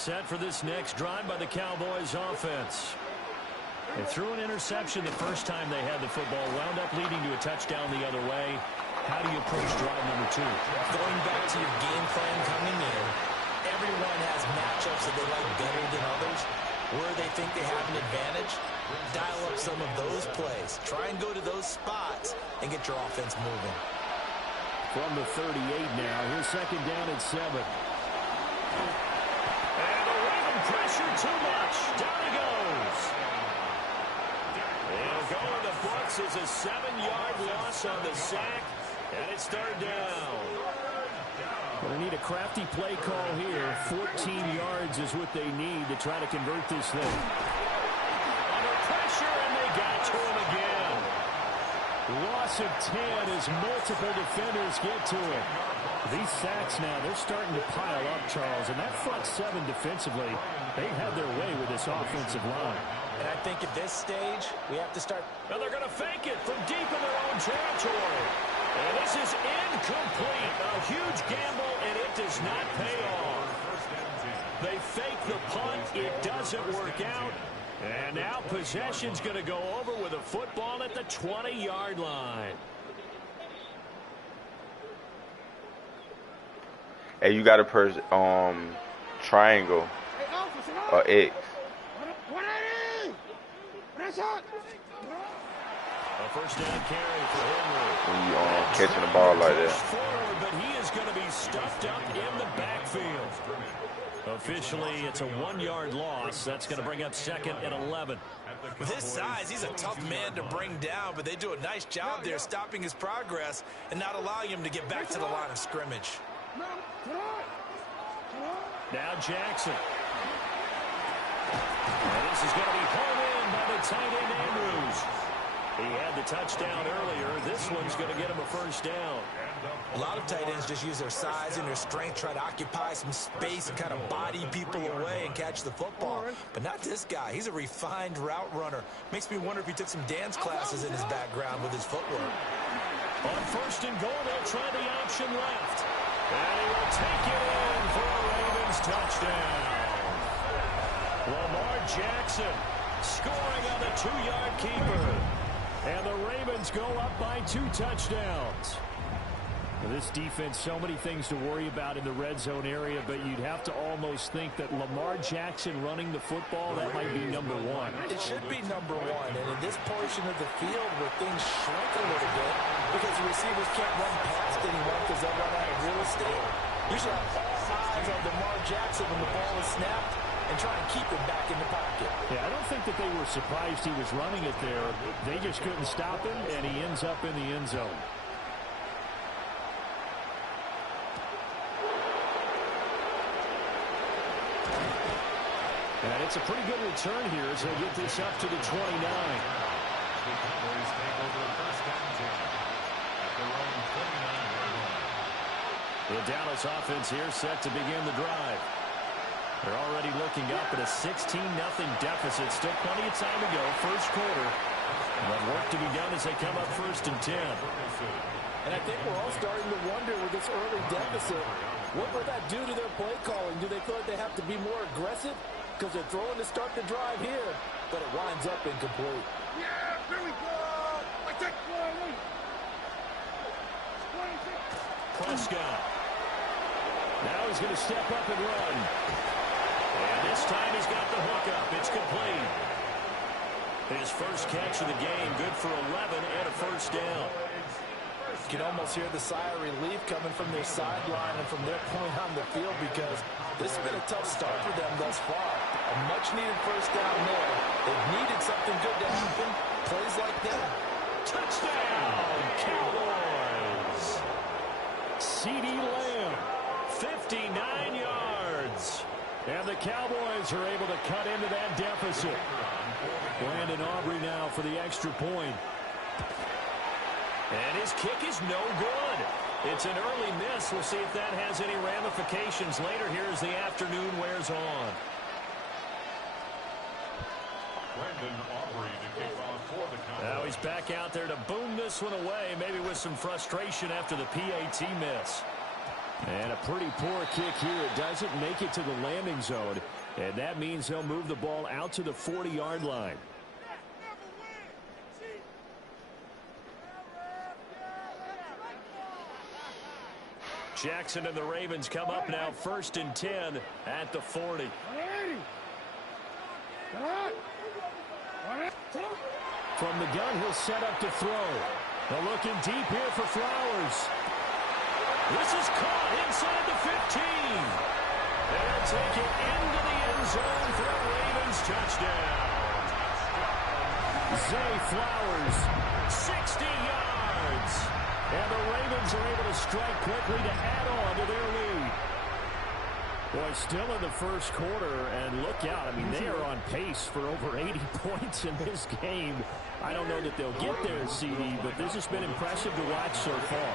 set for this next drive by the Cowboys offense. They threw an interception the first time they had the football, wound up leading to a touchdown the other way. How do you approach drive number 2? Going back to your game plan coming in, everyone has matchups that they like better than others. Where they think they have an advantage, dial up some of those plays. Try and go to those spots and get your offense moving. From the 38 now, here's second down and 7. And the Raven pressure too much. Down he goes. He'll go in the books as a 7-yard loss on the sack, and it's third down. Well, they need a crafty play call here. 14 yards is what they need to try to convert this thing. Under pressure, and they got to him again. Loss of 10 as multiple defenders get to him. These sacks now, they're starting to pile up, Charles. And that front 7 defensively, they've had their way with this offensive line. And I think at this stage, we have to start. And they're going to fake it from deep in their own territory. And this is incomplete. A huge gamble, and it does not pay off. They fake the punt. It doesn't work out. And now possession's going to go over with a football at the 20-yard line. Hey, you got to press triangle or X. A first down carry for Henry. When you catching the ball like that. Forward, but he is going to be stuffed up in the backfield. Officially, it's a 1-yard loss. That's going to bring up second and 11. With his size, he's a tough man to bring down, but they do a nice job there stopping his progress and not allowing him to get back to the line of scrimmage. Now Jackson. And this is going to be pulled in by the tight end Andrews. He had the touchdown earlier. This one's going to get him a first down. A lot of tight ends just use their size and their strength, try to occupy some space and kind of body people away and catch the football. But not this guy. He's a refined route runner. Makes me wonder if he took some dance classes in his background with his footwork. On first and goal, they'll try the option left. And he will take it in for a Ravens touchdown. Lamar Jackson scoring on the 2-yard keeper. And the Ravens go up by 2 touchdowns. This defense, so many things to worry about in the red zone area, but you'd have to almost think that Lamar Jackson running the football, that might be number 1. It should be number 1, and in this portion of the field where things shrink a little bit because the receivers can't run past anyone because they'll run out of real estate, you should have all eyes on Lamar Jackson when the ball is snapped and try and keep it back in the pocket. Yeah, I don't think that they were surprised he was running it there. They just couldn't stop him, and he ends up in the end zone. And it's a pretty good return here as they get this up to the 29. The Dallas offense here set to begin the drive. They're already looking up at a 16-0 deficit. Still plenty of time to go. First quarter. But work to be done as they come up first and 10. And I think we're all starting to wonder with this early deficit, what will that do to their play calling? Do they feel like they have to be more aggressive? Because they're throwing to start the drive here, but it winds up incomplete. Yeah, here we go. I take one. Prescott. Now he's going to step up and run. And this time he's got the hook up. It's complete. His first catch of the game, good for 11 and a first down. You can almost hear the sigh of relief coming from their sideline and from their point on the field because this has been a tough start for them thus far. A much-needed first down there. They've needed something good to happen. Plays like that. Touchdown, Cowboys! CeeDee Lamb, 59 yards. And the Cowboys are able to cut into that deficit. Brandon Aubrey now for the extra point. And his kick is no good. It's an early miss. We'll see if that has any ramifications later here as the afternoon wears on. Now he's back out there to boom this one away, maybe with some frustration after the PAT miss. And a pretty poor kick here. It doesn't make it to the landing zone. And that means he'll move the ball out to the 40-yard line. Jackson and the Ravens come up now 1st and 10 at the 40. From the gun, he'll set up to throw. They're looking deep here for Flowers. This is caught inside the 15. They'll take it into the end zone for a Ravens touchdown. Zay Flowers, 60 yards. And the Ravens are able to strike quickly to add on to their lead. Boy, still in the first quarter, and look out. I mean, they are on pace for over 80 points in this game. I don't know that they'll get there, CD, but this has been impressive to watch so far.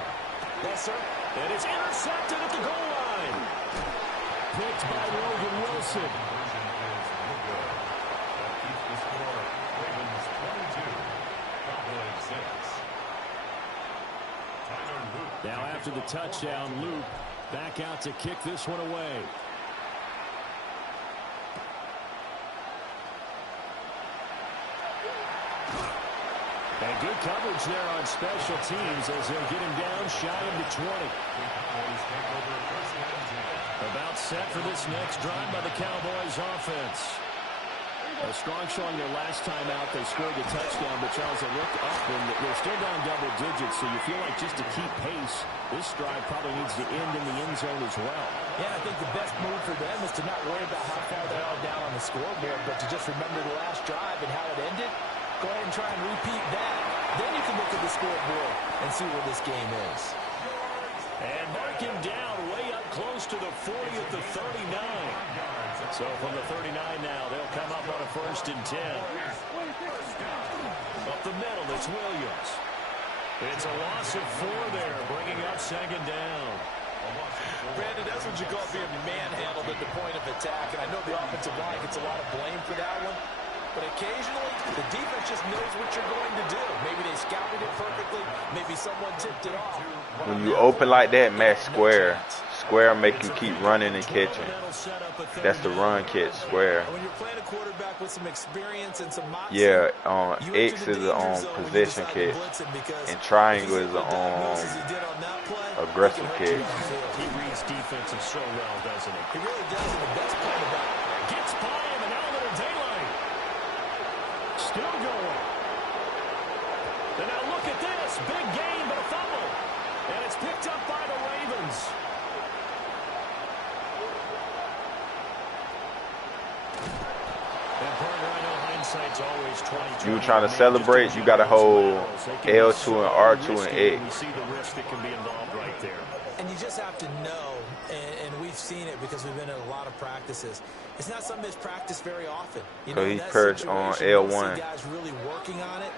Yes, sir. And it's intercepted at the goal line. Picked by Logan Wilson. Now after the touchdown, Luke back out to kick this one away. And good coverage there on special teams as they'll get him down shy of the 20. About set for this next drive by the Cowboys offense. A strong showing their last time out. They scored the touchdown, but Charles, they look up and they're still down double digits, so you feel like just to keep pace, this drive probably needs to end in the end zone as well. Yeah, I think the best move for them is to not worry about how far they are down on the scoreboard, but to just remember the last drive and how it ended. Go ahead and try and repeat that. Then you can look at the scoreboard and see where this game is. And mark him down way up close to the 40 at the 39. So from the 39 now, they'll come up on a 1st and 10. Up the middle, it's Williams. It's a loss of 4 there, bringing up 2nd down. Brandon, that's what you call being manhandled at the point of attack. And I know the offensive line gets a lot of blame for that one. But occasionally, the defense just knows what you're going to do. Maybe they scouted it perfectly. Maybe someone tipped it off. When you open like that, match square. Square make you keep running and catching. That's the run catch, square. When you're playing a quarterback with some experience and some moxie, yeah, X is a possession catch, and triangle is a aggressive catch. He reads defenses so well, doesn't he? He really does, and the best part about it. Gets by him, and now a little daylight. Still going. And now look at this. Big gain, but a fumble. And it's picked up by the Ravens. And partner, I know hindsight's always 20. You trying to celebrate, you got to hold L2 and R2 and X. We see the risk that can be involved right there. And you just have to know, and we've seen it because we've been at a lot of practices. It's not something that's practiced very often. So he's perched on L1. Guys really working on it.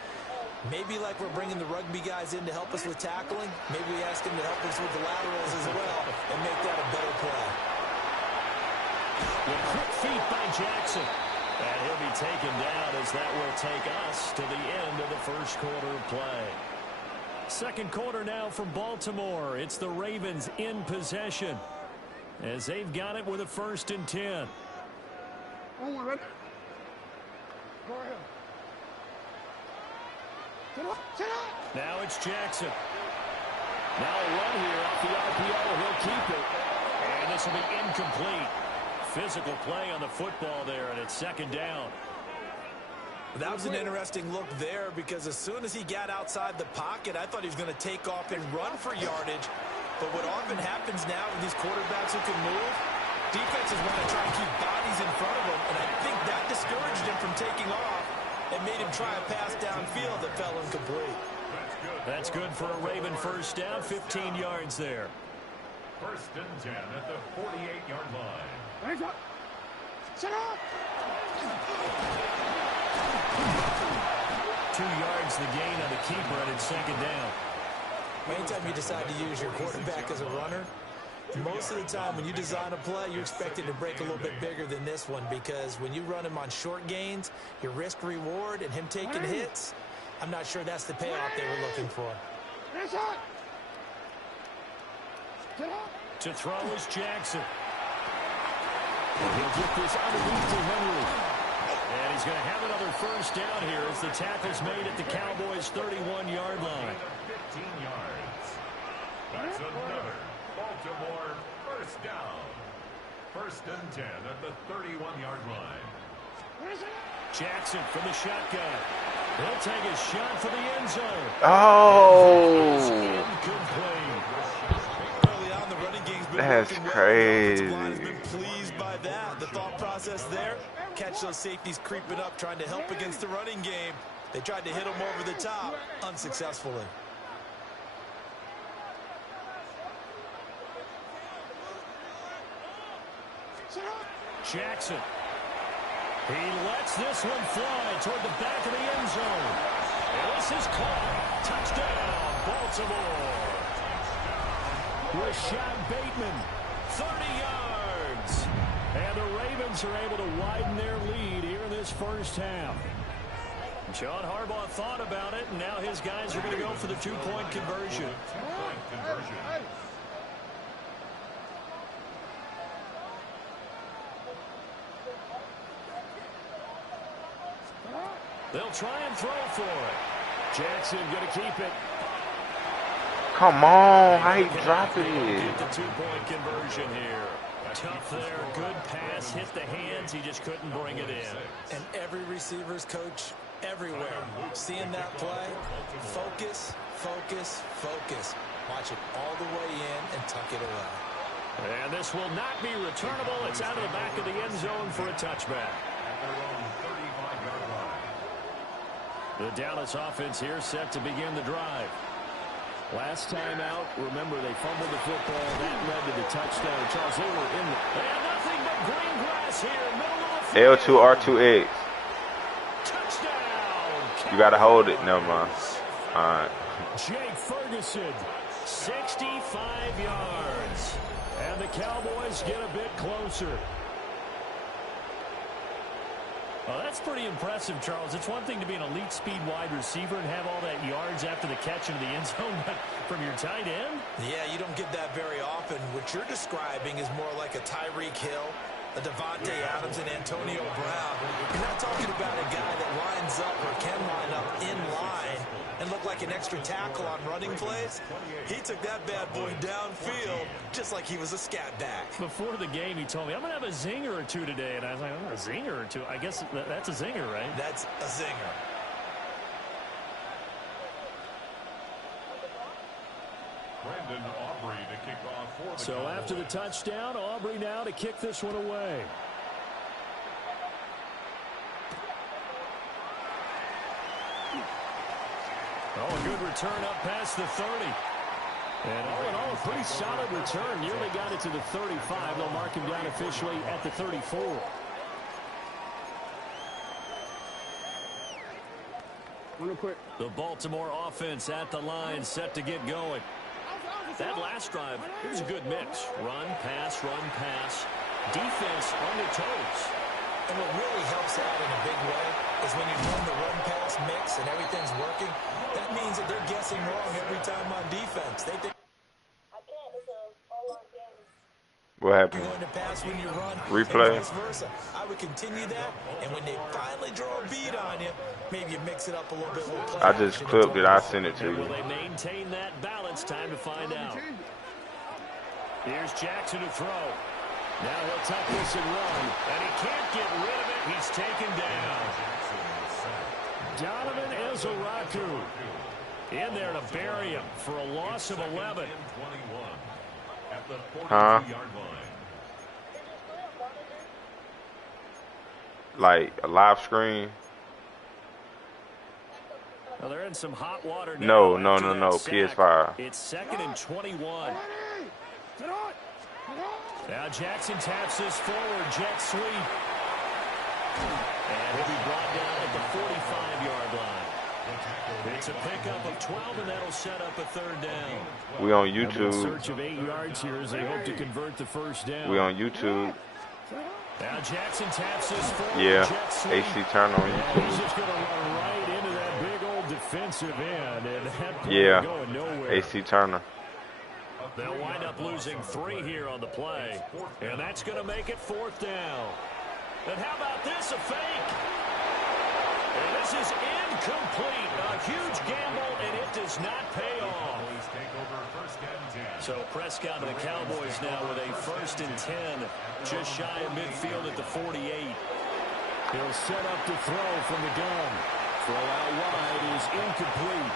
Maybe like we're bringing the rugby guys in to help us with tackling. Maybe we ask them to help us with the laterals as well and make that a better play. With quick feet by Jackson. And he'll be taken down as that will take us to the end of the first quarter of play. Second quarter now from Baltimore. It's the Ravens in possession as they've got it with a 1st and 10. Go ahead. Now it's Jackson. Now a run here off the RPO. He'll keep it. And this will be incomplete. Physical play on the football there, and it's 2nd down. That was an interesting look there because as soon as he got outside the pocket, I thought he was going to take off and run for yardage. But what often happens now with these quarterbacks who can move, defenses want to try and keep bodies in front of them, and I think that discouraged him from taking off and made him try a pass downfield that fell incomplete. That's good for a Raven 1st down, 15 yards there. 1st and 10 at the 48-yard line. Hands up. Set up. 2 yards the gain on the keeper, and it's 2nd down. Anytime you decide to use your quarterback as a runner, most of the time when you design a play, you're expected to break a little bit bigger than this one because when you run him on short gains, your risk-reward and him taking hits, I'm not sure that's the payoff they were looking for. Hands up. Set up. To throw is Jackson. He'll get this underneath to Henry. And he's going to have another first down here as the tackle's made at the Cowboys' 31-yard line. 15 yards. That's another Baltimore first down. First and 10 at the 31-yard line. Jackson from the shotgun. He'll take a shot for the end zone. Oh, Early on, the running game's been that's working well. crazy. The offensive line has been pleased by that. The thought process there, catch those safeties creeping up, trying to help against the running game. They tried to hit them over the top, unsuccessfully. Jackson. He lets this one fly toward the back of the end zone. And this is caught. Touchdown, Baltimore. Rashad Bateman, 30 yards. And the Ravens are able to widen their lead here in this first half. John Harbaugh thought about it, and now his guys are going to go for the two-point conversion. They'll try and throw for it. Jackson going to keep it. Come on, how he dropping it? Get the two-point conversion here. Tough there, good pass, hit the hands, he just couldn't bring it in. And every receiver's coach everywhere, seeing that play, focus, focus, focus. Watch it all the way in and tuck it away. And this will not be returnable. It's out of the back of the end zone for a touchback. The Dallas offense here set to begin the drive. Last time out, remember, they fumbled the football. That led to the touchdown. Charles, they were in the... They have nothing but green grass here. Middle of the field. L2, R2X. Touchdown. You got to hold it. Never mind. All right. Jake Ferguson, 65 yards. And the Cowboys get a bit closer. Well, that's pretty impressive, Charles. It's one thing to be an elite speed wide receiver and have all that yards after the catch into the end zone, but from your tight end? Yeah, you don't get that very often. What you're describing is more like a Tyreek Hill, a Devontae Adams, and Antonio Brown. You're not talking about a guy that lines up or can line up in line and look like an extra tackle on running plays. He took that bad boy downfield just like he was a scat back. Before the game, he told me, I'm going to have a zinger or two today. And I was like, oh, a zinger or two? I guess that's a zinger, right? That's a zinger. Brandon Aubrey to kick off for the So Cowboys. after the touchdown, Aubrey now to kick this one away. Oh, a good return up past the 30. And all in all, a pretty solid return. Nearly got it to the 35. They'll mark him down officially at the 34. Real quick. The Baltimore offense at the line, set to get going. That last drive, it was a good mix. Run, pass, defense on their toes. And what really helps out in a big way is when you run the run-pass mix and everything's working, that means that they're guessing wrong every time on defense. They think What happened? you're going to pass when you run, Replay. and vice versa. I would continue that, and when they finally draw a beat on you, maybe you mix it up a little bit. I just clipped it. I sent it to Will you. they maintain that balance? Time to find out. Here's Jackson to throw. Now he'll tuck this and run. And he can't get rid of it. He's taken down. Donovan Ezaraku in there to bury him for a loss of 11. Huh? Like a live screen? Well, they're in some hot water now. No. after that sack. PS5. It's 2nd and 21. Now Jackson taps this forward, jet sweep. And he'll be brought down at the 45-yard line. It's a pickup of 12, and that'll set up a 3rd down. We on In YouTube. search of 8 yards here as they hope to convert the first down. We on YouTube. Now Jackson taps this forward, Yeah. jet sweep. AC Turner on And he's YouTube. just going to run right into that big old defensive end, and that play Yeah. going nowhere. AC Turner. They'll wind up losing 3 here on the play. And that's going to make it 4th down. And how about this, a fake? And this is incomplete. A huge gamble, and it does not pay off. So Prescott and the Cowboys now with a 1st and 10, just shy of midfield at the 48. He'll set up to throw from the gun. Throw out wide is incomplete.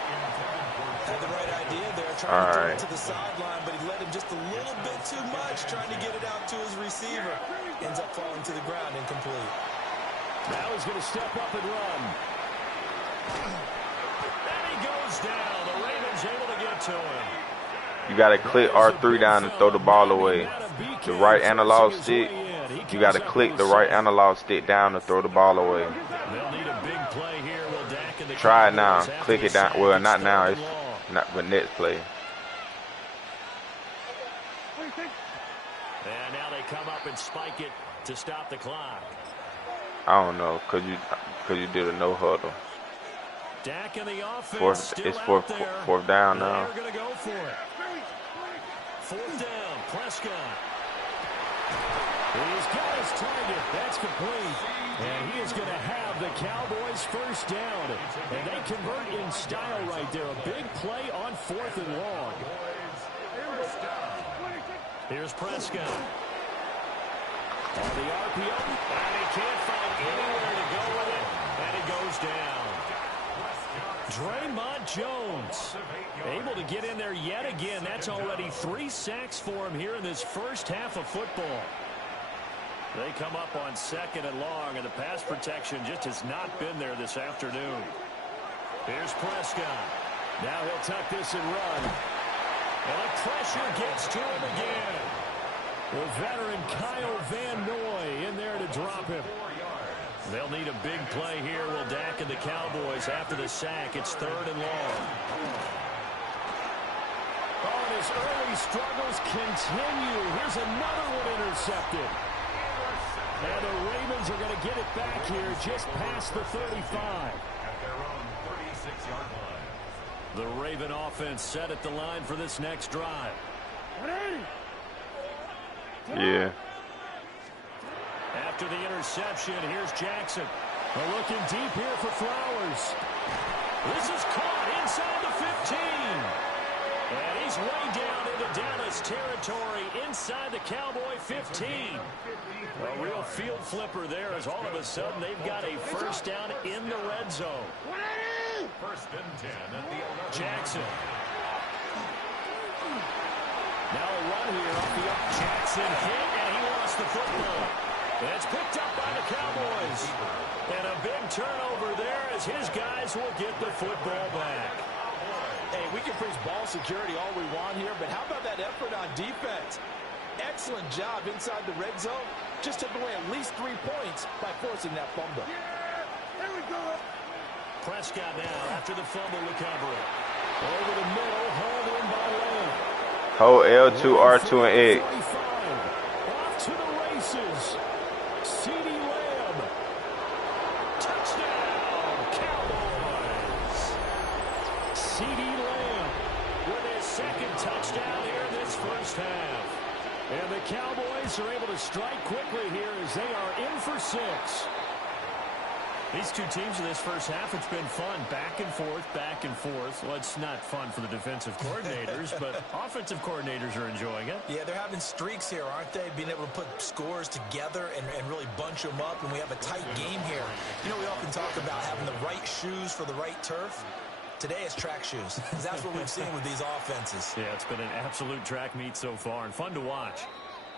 Had the right idea there, trying to throw it to the sideline, but he let him just a little bit too much, trying to get it out to his receiver. Ends up falling to the ground, incomplete. Now he's going to step up and run. And he goes down. The Ravens able to get to him. You got to click R3 down and throw the ball away. The right analog stick, you got to click the right analog stick down to throw the ball away. They'll need a big play here. Will Dak and the Try it now. Cowboys Click it down. Well, not now. It's not the next play. And now they come up and spike it to stop the clock. I don't know, cause you did a no huddle. Dak and the offense It's fourth down now. They're going to go for it. 4th down, Prescott. He's got his target. That's complete. And he is going to have the Cowboys 1st down. And they convert in style right there. A big play on 4th and long. Here's Prescott. On the RPO. And he can't find anywhere to go with it. And he goes down. Draymond Jones able to get in there yet again. That's already 3 sacks for him here in this first half of football. They come up on 2nd and long, and the pass protection just has not been there this afternoon. Here's Prescott. Now he'll tuck this and run. And the pressure gets to him again. The veteran Kyle Van Noy in there to drop him. They'll need a big play here. Will Dak and the Cowboys after the sack. It's 3rd and long. Oh, and his early struggles continue. Here's another one intercepted. And the Ravens are going to get it back here just past the 35. At their own 36-yard line. The Raven offense set at the line for this next drive. Yeah. After the interception, here's Jackson. They're looking deep here for Flowers. This is caught inside the 15. And he's way down into Dallas territory inside the Cowboy 15. A real field flipper there as all of a sudden they've got a 1st down in the red zone. 1st and 10 at the 11. Jackson. Now a run here off the up. Jackson hit and he lost the football. It's picked up by the Cowboys. And a big turnover there as his guys will get the football back. Hey, we can preach ball security all we want here, but how about that effort on defense? Excellent job inside the red zone. Just took away at least 3 points by forcing that fumble. There we go. Prescott now after the fumble recovery. Over the middle, hauled in by Lamb. Hold L2, R2, and X. Off to the races. CeeDee Lamb. Touchdown, Cowboys. CeeDee Lamb With his 2nd touchdown here in this first half. and the Cowboys are able to strike quickly here as they are in for 6. These two teams in this first half, it's been fun. Back and forth, back and forth. Well, it's not fun for the defensive coordinators, but offensive coordinators are enjoying it. Yeah, they're having streaks here, aren't they? Being able to put scores together and really bunch them up, and we have a tight game here. You know, we often talk about having the right shoes for the right turf. Today it's track shoes. That's what we've seen with these offenses. Yeah, it's been an absolute track meet so far and fun to watch.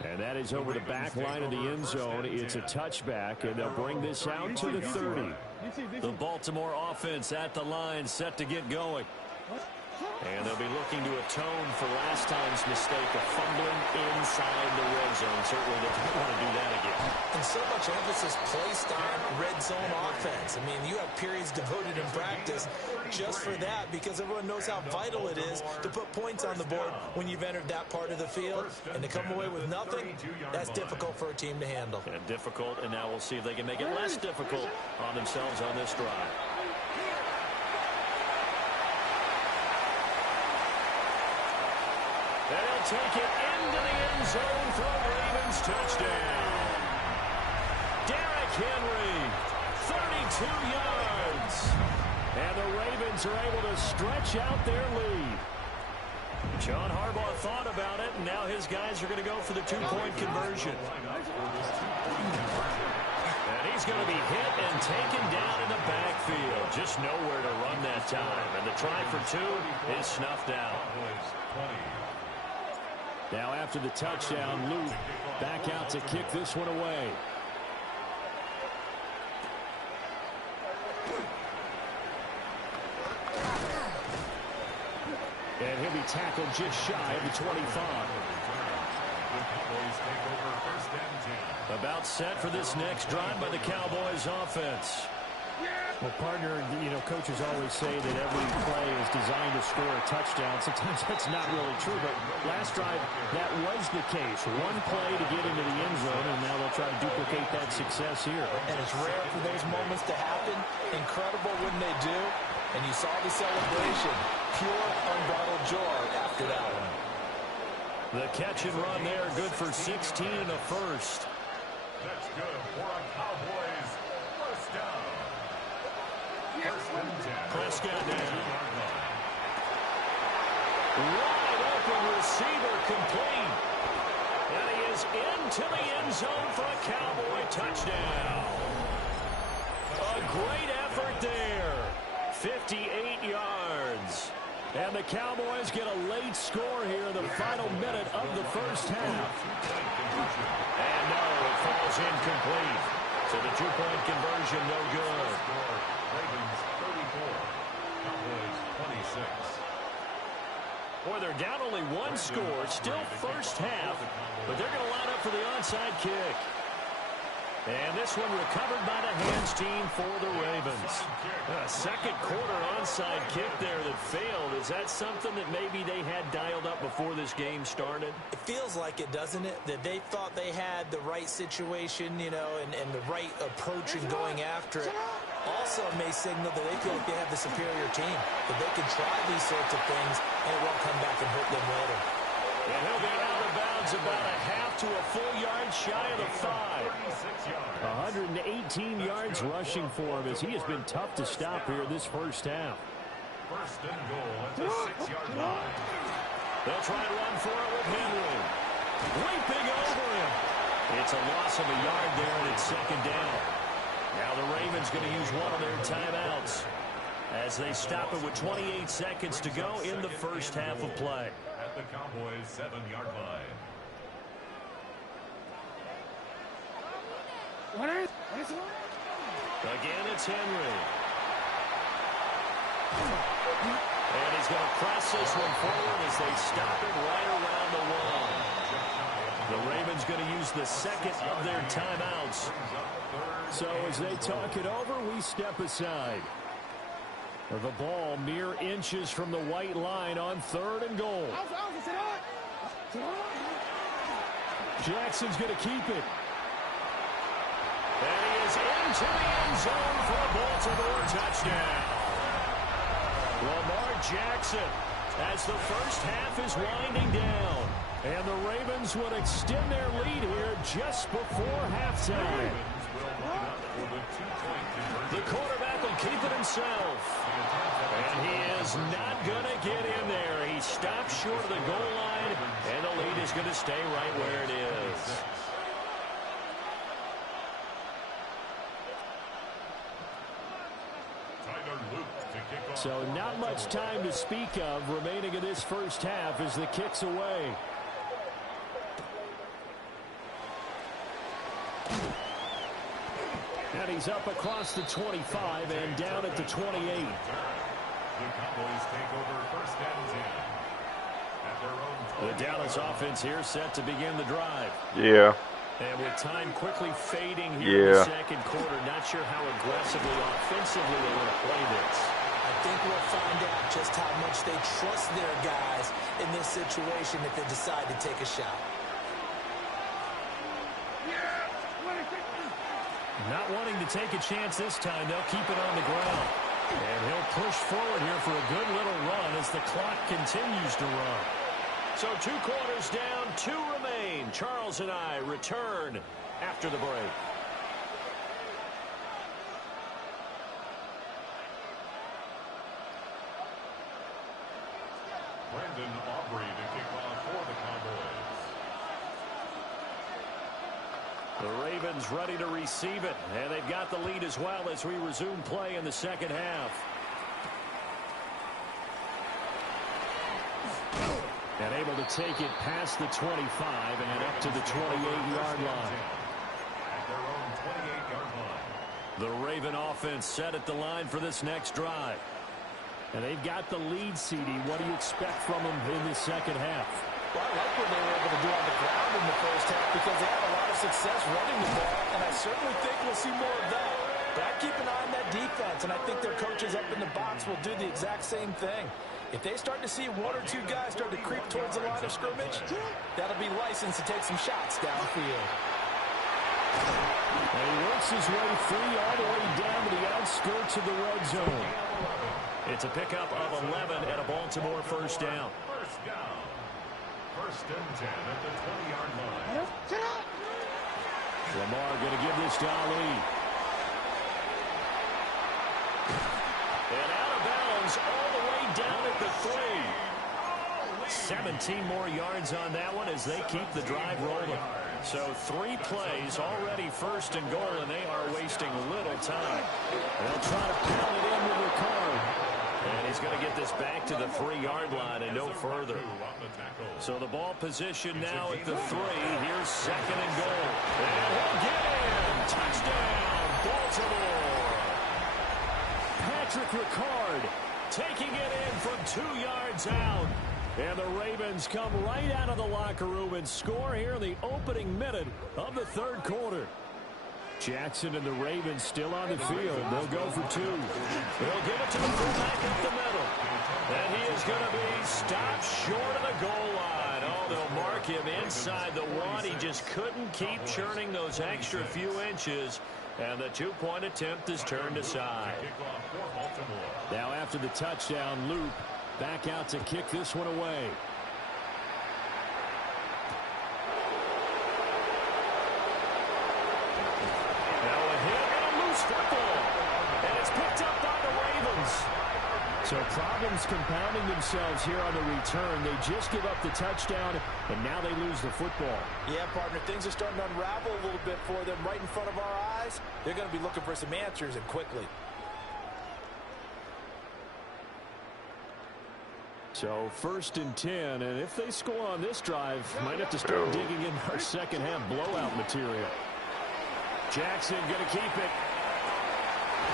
And that is over the back line of the end zone. It's a touchback, and they'll bring this out to the 30. The Baltimore offense at the line, set to get going. And they'll be looking to atone for last time's mistake of fumbling inside the red zone. Certainly they don't want to do that again. And so much emphasis placed on red zone offense. I mean, you have periods devoted in practice just for that because everyone knows how vital it is to put points on the board when you've entered that part of the field. And to come away with nothing, that's difficult for a team to handle. And difficult, and now we'll see if they can make it less difficult on themselves on this drive. And he'll take it into the end zone for a Ravens touchdown. Derrick Henry, 32 yards. And the Ravens are able to stretch out their lead. John Harbaugh thought about it, and now his guys are going to go for the two-point conversion. And he's going to be hit and taken down in the backfield. Just nowhere to run that time. And the try for two is snuffed out. Now after the touchdown, Luke back out to kick this one away. And he'll be tackled just shy of the 25. About set for this next drive by the Cowboys offense. Well, partner, you know, coaches always say that every play is designed to score a touchdown. Sometimes that's not really true, but last drive, that was the case. One play to get into the end zone, and now they'll try to duplicate that success here. And it's rare for those moments to happen. Incredible when they do. And you saw the celebration. Pure, unbridled joy after that one. The catch and run there, good for 16 and a first. That's good for a Cowboys first down. Prescott down. Wide open receiver complete. And he is into the end zone for a Cowboy touchdown. A great effort there. 58 yards. And the Cowboys get a late score here in the final minute of the first half. And no, it falls incomplete. So the two-point conversion no good. Ravens 34, Cowboys 26. Boy, they're down only one score, still first half, but they're going to line up for the onside kick. And this one recovered by the hands team for the Ravens. A second quarter onside kick there that failed. Is that something that maybe they had dialed up before this game started? It feels like it, doesn't it? That they thought they had the right situation, you know, and the right approach in going after it. Also may signal that they feel like they have the superior team, that they can try these sorts of things and it won't come back and hurt them later. And he'll be out of bounds about a half to a full yard shy of the 5. 118 yards rushing for him as he has been tough to stop here this first half. First and goal at the 6-yard line. They'll try to run for it with Henry. Leaping over him. It's a loss of a yard there, and it's second down. Now the Ravens going to use one of their timeouts as they stop it with 28 seconds to go in the first half of play. At the Cowboys' 7-yard line. Again, it's Henry. And he's going to press this one forward as they stop it right around the 1. The Ravens going to use the second of their timeouts. So as they talk it over, we step aside. The ball mere inches from the white line on 3rd and goal. Jackson's going to keep it. And he is into the end zone for a Baltimore touchdown. Lamar Jackson as the first half is winding down. And the Ravens would extend their lead here just before halftime. The quarterback will keep it himself. And he is not going to get in there. He stopped short of the goal line, and the lead is going to stay right where it is. So not much time to speak of remaining in this first half as the kick's away. And he's up across the 25 and down at the 28. The Cowboys take over first and 10 at their own 20. The Dallas offense here set to begin the drive. Yeah. And with time quickly fading here in the second quarter, not sure how aggressively, offensively they want to play this. I think we'll find out just how much they trust their guys in this situation if they decide to take a shot. Not wanting to take a chance this time, they'll keep it on the ground. And he'll push forward here for a good little run as the clock continues to run. So 2 quarters down, 2 remain. Charles and I return after the break. Brandon Aubrey to kick off for the Cowboys. The Ravens ready to receive it, and they've got the lead as well as we resume play in the second half. And able to take it past the 25 and up to the 28-yard line. At their own 28-yard line. The Raven offense set at the line for this next drive. And they've got the lead, CD. What do you expect from them in the second half? Well, I like what they were able to do on the ground in the first half because they had a lot of success running the ball, and I certainly think we'll see more of that. But I keep an eye on that defense, and I think their coaches up in the box will do the exact same thing. If they start to see 1 or 2 guys start to creep towards the line of scrimmage, that'll be licensed to take some shots downfield. And he works his way free all the way down to the outskirts of the red zone. It's a pickup of 11 and a Baltimore first down. First down. 1st and 10 at the 20-yard line. Lamar going to give this to Ali. And out of bounds all the way down at the 3. 17 more yards on that one as they keep the drive rolling. So 3 plays already 1st and goal, and they are wasting little time. They'll try to pound it in with Ricard. And he's going to get this back to the 3-yard line and no further. So the ball position now at the 3. Here's 2nd and goal. And he'll get in. Touchdown, Baltimore. Patrick Ricard taking it in from 2 yards out. And the Ravens come right out of the locker room and score here in the opening minute of the 3rd quarter. Jackson and the Ravens still on the field. They'll go for 2. They'll give it to the fullback up the middle. And he is going to be stopped short of the goal line. Oh, they'll mark him inside the 1. He just couldn't keep churning those extra few inches. And the 2-point attempt is turned aside. Now after the touchdown, loop back out to kick this one away. Football, and it's picked up by the Ravens. So problems compounding themselves here on the return. They just give up the touchdown, and now they lose the football. Yeah, partner, things are starting to unravel a little bit for them right in front of our eyes. They're going to be looking for some answers, and quickly. So 1st and 10, and if they score on this drive, might have to start digging in our second half blowout material. Jackson going to keep it.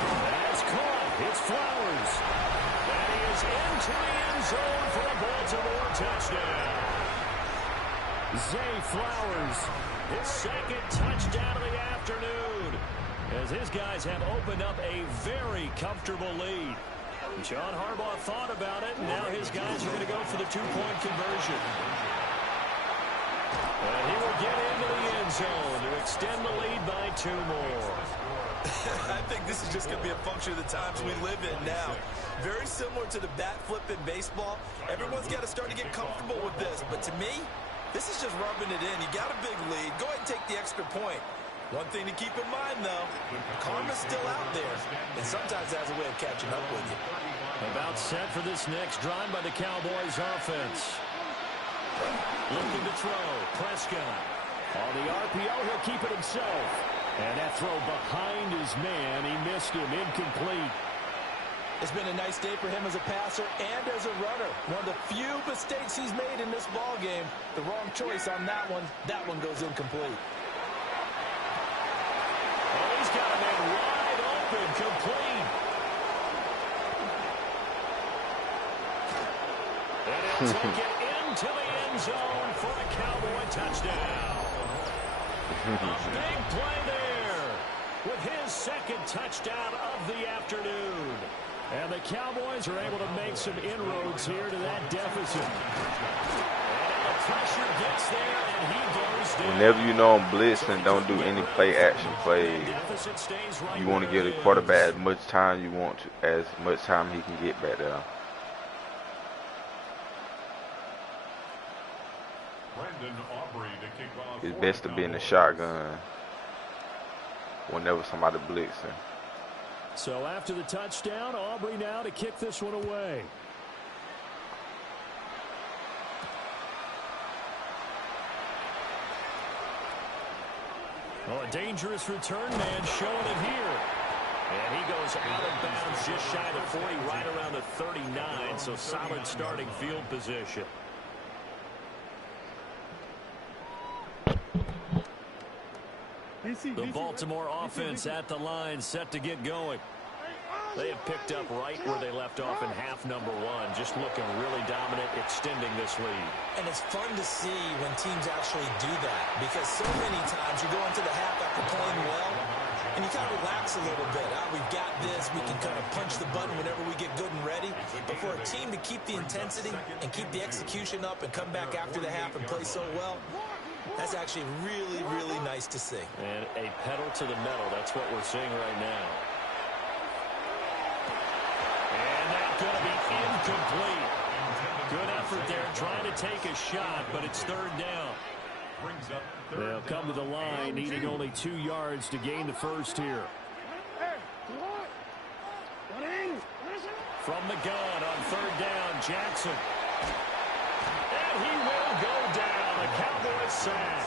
That's caught. It's Flowers. And he is into the end zone for a Baltimore touchdown. Zay Flowers, his 2nd touchdown of the afternoon, as his guys have opened up a very comfortable lead. John Harbaugh thought about it, and now his guys are going to go for the 2-point conversion. And he will get into the end zone to extend the lead by 2 more. I think this is just going to be a function of the times we live in now. Very similar to the bat flip in baseball. Everyone's got to start to get comfortable with this. But to me, this is just rubbing it in. You got a big lead. Go ahead and take the extra point. One thing to keep in mind, though, karma's still out there, and sometimes has a way of catching up with you. About set for this next drive by the Cowboys offense. Looking to throw. Prescott. On the RPO, he'll keep it himself. And that throw behind his man, he missed him, incomplete. It's been a nice day for him as a passer and as a runner. One of the few mistakes he's made in this ball game. The wrong choice on that one. That one goes incomplete. Oh, he's got a man wide open, complete. And he'll take it into the end zone for a Cowboy touchdown. A big play there with his 2nd touchdown of the afternoon. And the Cowboys are able to make some inroads here to that deficit. And the pressure gets there, and he goes down. Whenever you know I'm blitzing, don't do any play-action plays. You want to give the quarterback as much time you want to, as much time he can get back there. It's best to be in the shotgun whenever somebody blitzing. So after the touchdown, Aubrey now to kick this one away. Oh, a dangerous return man showing it here. And he goes out of bounds just shy of 40, right around the 39, so solid starting field position. The Baltimore offense at the line, set to get going. They have picked up right where they left off in half number one, just looking really dominant, extending this lead. And it's fun to see when teams actually do that, because so many times you go into the half after playing well, and you kind of relax a little bit. We've got this. We can kind of punch the button whenever we get good and ready. But for a team to keep the intensity and keep the execution up and come back after the half and play so well, that's actually really, really nice to see. And a pedal to the metal. That's what we're seeing right now. And that's going to be incomplete. Good effort there trying to take a shot, but it's third down. They'll come to the line, needing only 2 yards to gain the first here. From the gun on third down, Jackson. And he will go down. A Cowboys sack.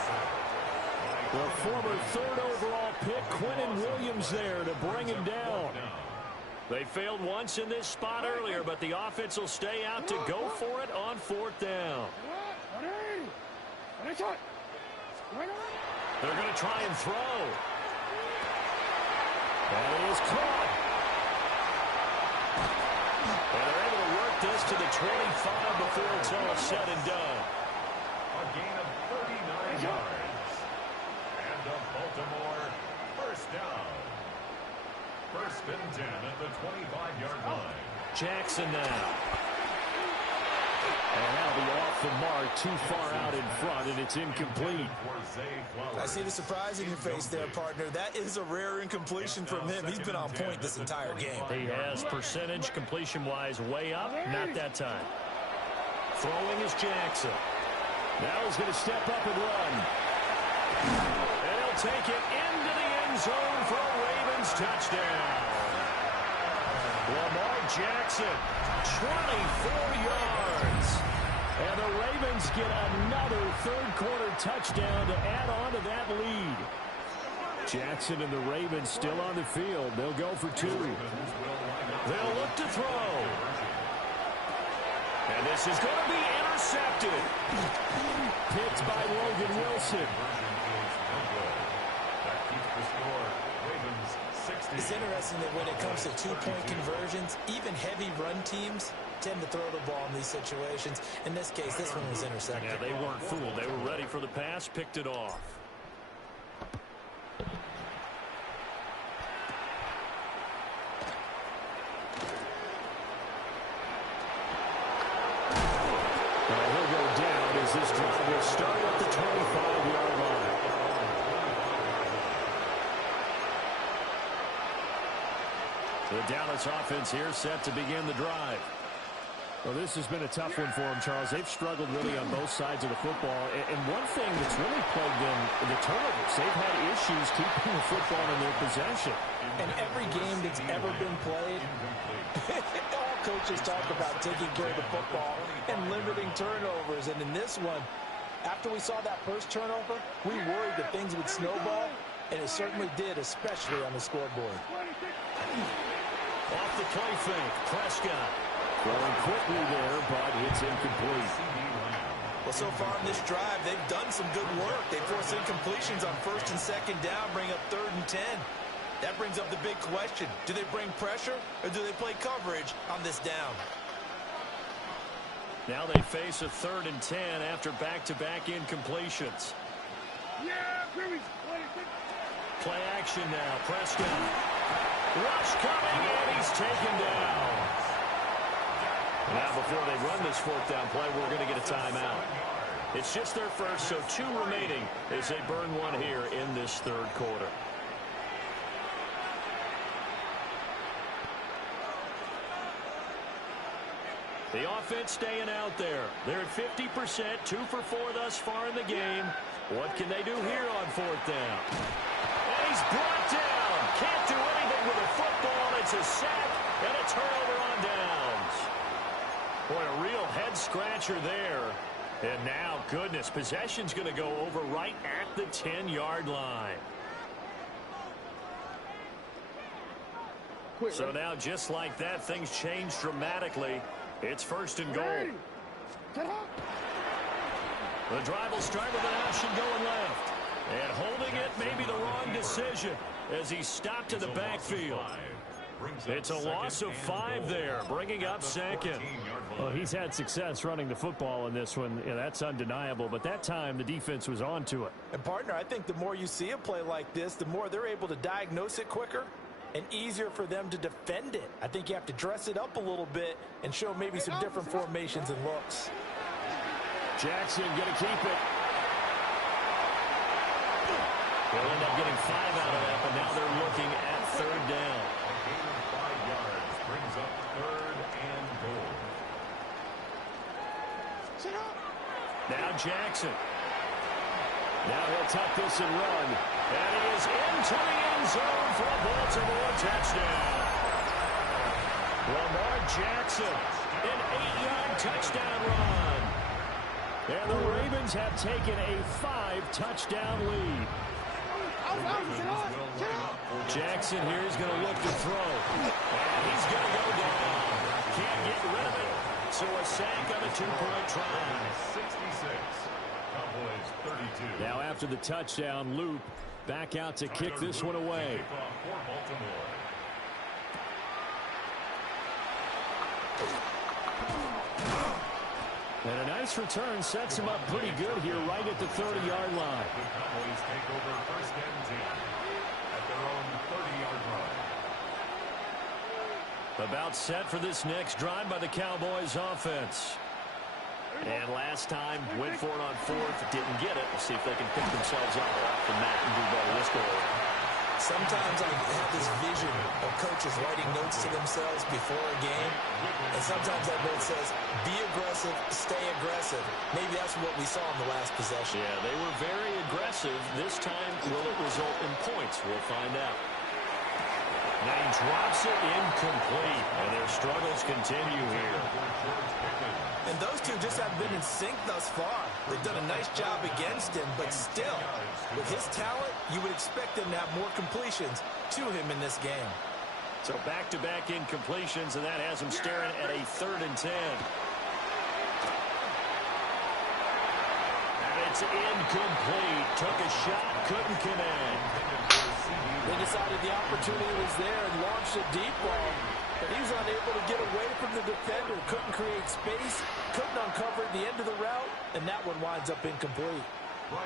The former third overall pick, Quinnen Williams, there to bring him down. They failed once in this spot earlier, but the offense will stay out to go for it on fourth down. They're going to try and throw. That is caught. And they're able to work this to the 25 before it's all said and done. A gain of 39 yards. And the Baltimore first down. First and 10 at the 25-yard line. Jackson now. And that'll be off the mark, too far out in front, and it's incomplete. I see the surprise in your face there, partner. That is a rare incompletion from him. He's been on point this entire game. He has percentage completion-wise way up, not that time. Throwing is Jackson. Now he's going to step up and run. And he'll take it into the end zone for a Ravens touchdown. Lamar Jackson, 24 yards. And the Ravens get another third-quarter touchdown to add on to that lead. Jackson and the Ravens still on the field. They'll go for 2. They'll look to throw. And this is going to be intercepted. Picked by Logan Wilson. It's interesting that when it comes to two-point conversions, even heavy run teams tend to throw the ball in these situations. In this case, this one was intercepted. Yeah, they weren't fooled. They were ready for the pass, picked it off. Well, he'll go down as this drive will start at the 25-yard line. The Dallas offense here set to begin the drive. Well, this has been a tough one for them, Charles. They've struggled really on both sides of the football. And one thing that's really plagued them, the turnovers. They've had issues keeping the football in their possession. And every game that's ever been played, all coaches talk about taking care of the football and limiting turnovers. And in this one, after we saw that first turnover, we worried that things would snowball, and it certainly did, especially on the scoreboard. Off the play fake, Prescott. Throwing quickly there, but it's incomplete. Well, so far in this drive, they've done some good work. They force incompletions on first and second down, bring up third and 10. That brings up the big question. Do they bring pressure, or do they play coverage on this down? Now they face a third and 10 after back-to-back incompletions. Play action now, Prescott. Rush coming in, he's taken down. Now before they run this fourth down play, we're going to get a timeout. It's just their first, so 2 remaining as they burn one here in this third quarter. The offense staying out there. They're at 50%, 2 for 4 thus far in the game. What can they do here on 4th down? And he's brought down. Can't do anything with a football. It's a sack and a turnover on downs. Boy, a real head-scratcher there. And now, goodness, possession's going to go over right at the 10-yard line. So now, just like that, things change dramatically. It's 1st and goal. The drive will start with an option going left. And holding it may be the wrong decision as he stopped in the backfield. It's a loss of 5 there, bringing up 2nd. Well, he's had success running the football in this one. Yeah, that's undeniable. But that time, the defense was on to it. And, partner, I think the more you see a play like this, the more they're able to diagnose it quicker and easier for them to defend it. I think you have to dress it up a little bit and show maybe some different formations and looks. Jackson going to keep it. They'll end up getting 5 out of that, but now they're looking at 3rd down. A gain of 5 yards brings up 3rd and goal. Now Jackson. Now he'll tuck this and run. And he is into the end zone for a Baltimore touchdown. Lamar Jackson, an 8-yard touchdown run. And the Ravens have taken a 5-touchdown lead. Jackson here is going to look to throw. And he's going to go down. Can't get rid of it. So a sack on a 2-point try. 66. Cowboys 32. Now after the touchdown, Loop back out to kick this one away. And a nice return sets him up pretty good here right at the 30-yard line. The Cowboys take over 1st and 10 at their own 30-yard line. About set for this next drive by the Cowboys offense. And last time, went for it on 4th, didn't get it. We'll see if they can pick themselves up off the mat and do better this go around. Sometimes I have this vision of coaches writing notes to themselves before a game, and sometimes that note says, be aggressive, stay aggressive. Maybe that's what we saw in the last possession. Yeah, they were very aggressive. This time, will it result in points? We'll find out. Now he drops it incomplete, and their struggles continue here. And those two just haven't been in sync thus far. They've done a nice job against him, but still, with his talent, you would expect him to have more completions to him in this game. So back-to-back incompletions, and that has him staring at a 3rd and 10. And it's incomplete. Took a shot, couldn't connect. They decided the opportunity was there and launched a deep ball, but he was unable to get away from the defender, couldn't create space, couldn't uncover the end of the route, and that one winds up incomplete.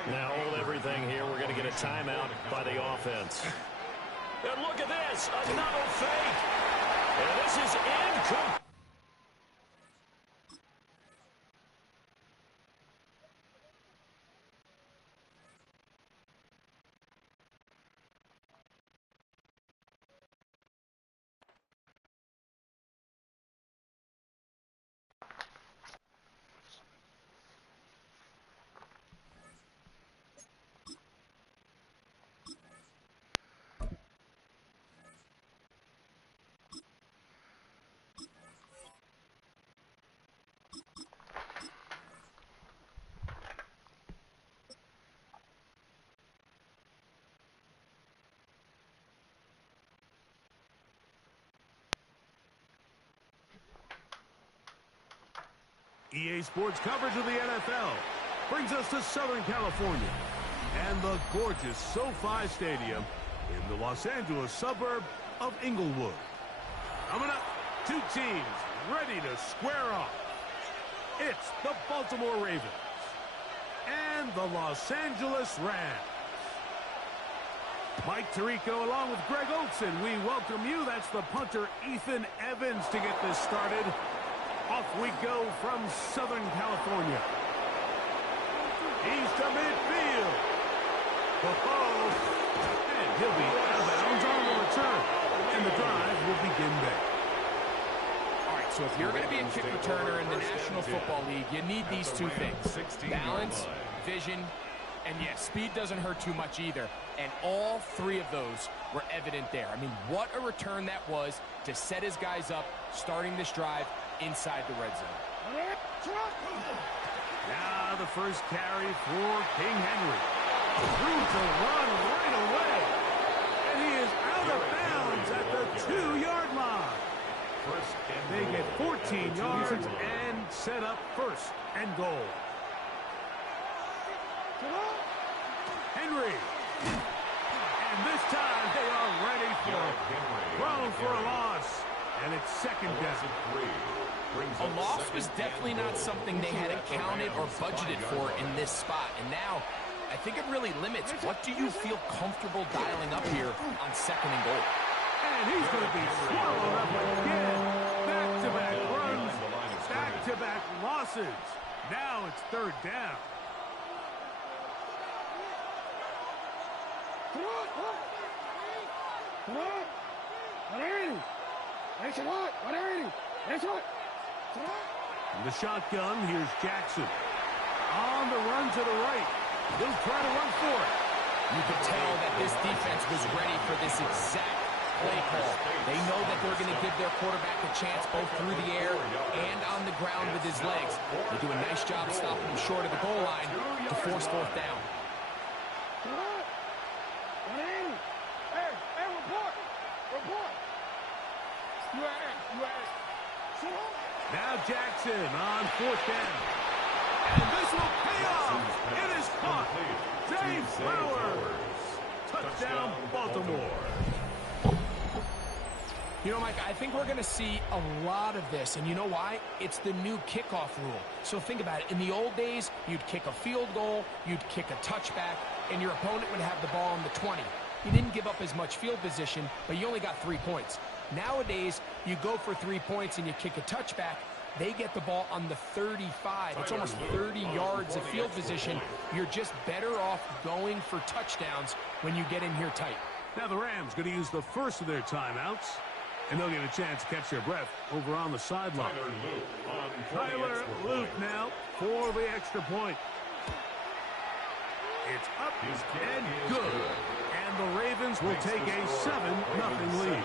Now hold everything here. We're going to get a timeout by the offense. And look at this, another fake. And this is incomplete. EA Sports coverage of the NFL brings us to Southern California and the gorgeous SoFi Stadium in the Los Angeles suburb of Inglewood. Coming up, 2 teams ready to square off. It's the Baltimore Ravens and the Los Angeles Rams. Mike Tirico along with Greg Olson, we welcome you. That's the punter Ethan Evans to get this started. Off we go from Southern California. He's to midfield. And he'll be out of bounds on the return. And the drive will begin there. All right, So if you're going to be a kick returner in the National Football League, you need these two things. Balance, vision, and yes, speed doesn't hurt too much either. And all three of those were evident there. I mean, what a return that was to set his guys up, starting this drive inside the red zone. Now the first carry for King Henry. Through to run right away. And he is out of bounds at the 2-yard line. They get 14 yards and set up first and goal. Henry. And this time they are ready for it. Thrown for a loss. And it's second down. A loss was definitely not something they had accounted or budgeted for in this spot. And now, I think it really limits what do you feel comfortable dialing up here on second and goal. And he's going to be swallowed up again. Back-to-back runs, back-to-back losses. Now it's third down. In the shotgun, here's Jackson. On the run to the right. He'll try to run for it. You could tell that this defense was ready for this exact play call. They know that they're going to give their quarterback a chance both through the air and on the ground with his legs. They do a nice job stopping him short of the goal line to force fourth down. Now Jackson on fourth down. And this will pay off. It is caught. Zay Flowers. Touchdown, Baltimore. You know, Mike, I think we're going to see a lot of this. And you know why? It's the new kickoff rule. So think about it. In the old days, you'd kick a field goal, you'd kick a touchback, and your opponent would have the ball on the 20. You didn't give up as much field position, but you only got 3 points. Nowadays, you go for 3 points and you kick a touchback. They get the ball on the 35. It's almost 30 yards of field position. You're just better off going for touchdowns when you get in here tight. Now the Rams going to use the first of their timeouts, and they'll get a chance to catch their breath over on the sideline. Tyler Luke now for the extra point. It's up and good. And the Ravens will take a 7-0 lead.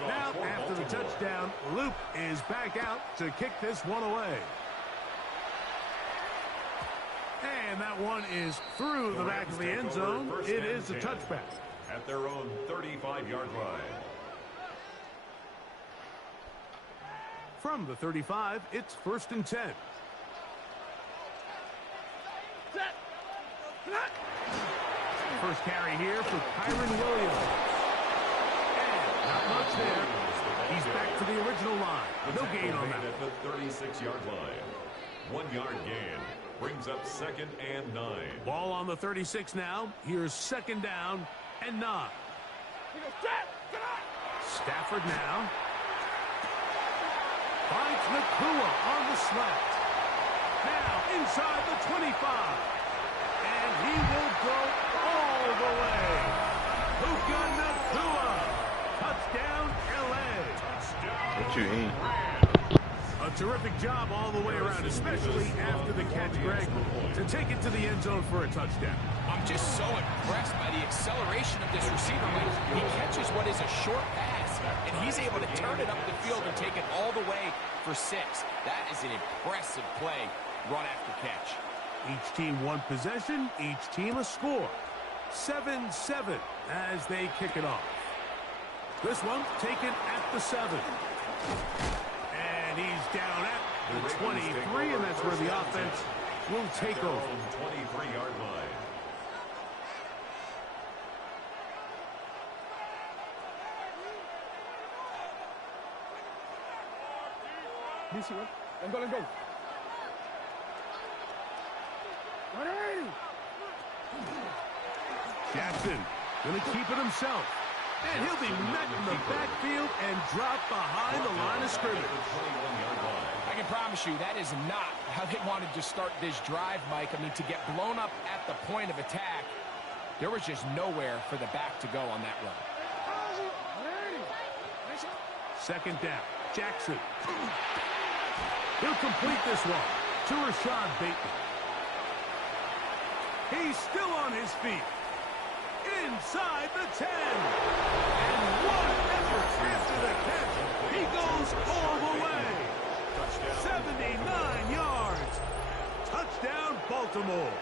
Now, after the touchdown, Luke is back out to kick this one away. And that one is through the back of the end zone. It is a touchback. At their own 35-yard line. From the 35, it's 1st and 10. First carry here for Kyron Williams. And not much there. He's back to the original line. No gain on that. At the 36-yard line. 1 yard gain. Brings up 2nd and 9. Ball on the 36 now. Here's 2nd down and 9. Stafford now. Finds Nakua on the slant. Now inside the 25. And he will go all the way. Puka Nakua. Touchdown, L.A. What you eat? A terrific job all the way around, especially after the catch, Greg, to take it to the end zone for a touchdown. I'm just so impressed by the acceleration of this receiver. He catches what is a short pass, and he's able to turn it up the field and take it all the way for 6. That is an impressive play, run after catch. Each team one possession, each team a score. 7-7 as they kick it off. This one taken at the 7. And he's down at the 23, and that's where the offense will take over. 23-yard line. Let go. Jackson going to keep it himself. And he'll be met in the backfield and dropped behind the line of scrimmage. I can promise you that is not how they wanted to start this drive, Mike. I mean, to get blown up at the point of attack, there was just nowhere for the back to go on that run. Second down. Jackson. He'll complete this one to Rashad Bateman. He's still on his feet. Inside the 10. And what an effort after the catch. He goes all the way. 79 yards. Touchdown, Baltimore.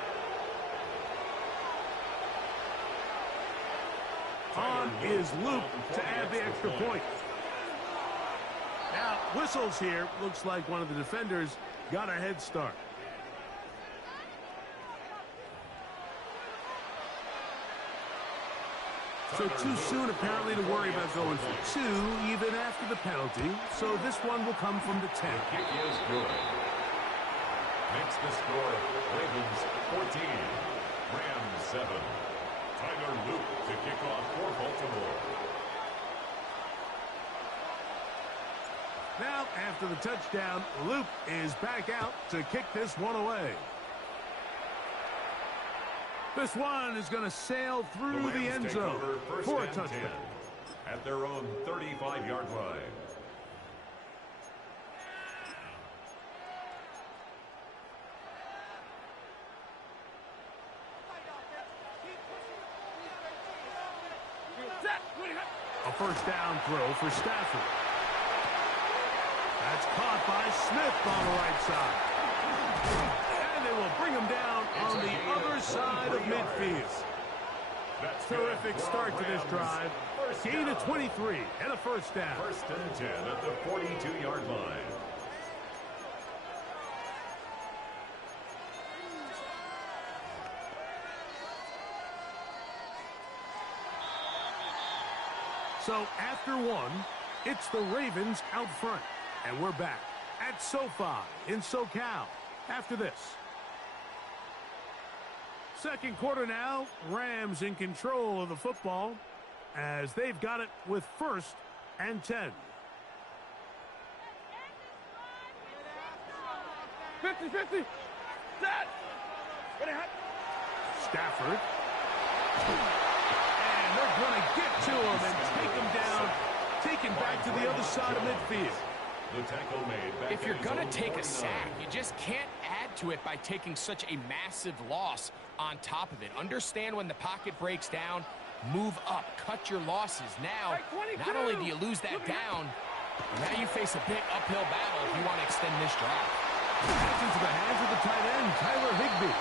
On is Luke to add the extra point. Now, whistles here. Looks like one of the defenders got a head start. So too soon, apparently, to worry about going for two, even after the penalty. So this one will come from the 10. Kick is good. Makes the score Ravens 14, Rams 7. Tyler Luke to kick off for Baltimore. Now, after the touchdown, Luke is back out to kick this one away. This one is going to sail through the end zone for a touchdown. At their own 35-yard line. A first down throw for Stafford. That's caught by Smith on the right side. And they will bring him down on the other side of midfield. Terrific start to this drive. Gain of 23 and a first down. First and 10 at the 42-yard line. So after one, it's the Ravens out front. And we're back at SoFi in SoCal after this. Second quarter now, Rams in control of the football as they've got it with first and 10. 50-50. Stafford. And they're going to get to him and take him down, taken back to the other side of midfield. The tackle made back if you're going to take a sack, you just can't add to it by taking such a massive loss on top of it. Understand when the pocket breaks down, move up, cut your losses. Now, not only do you lose that down, now you face a big uphill battle if you want to extend this drive. Pass into the hands of the tight end, Tyler Higbee.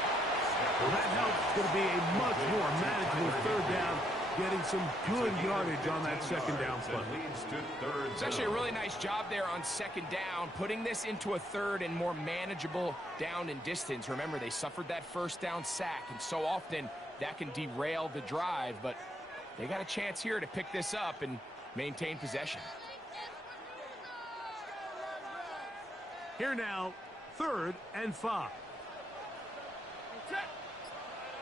Well, that helps. It's going to be a much more manageable third down, getting some good yardage on that second down play. It's actually a really nice job there on second down, putting this into a third and more manageable down and distance. Remember, they suffered that first down sack, and so often that can derail the drive, but they got a chance here to pick this up and maintain possession. Here now, 3rd and 5.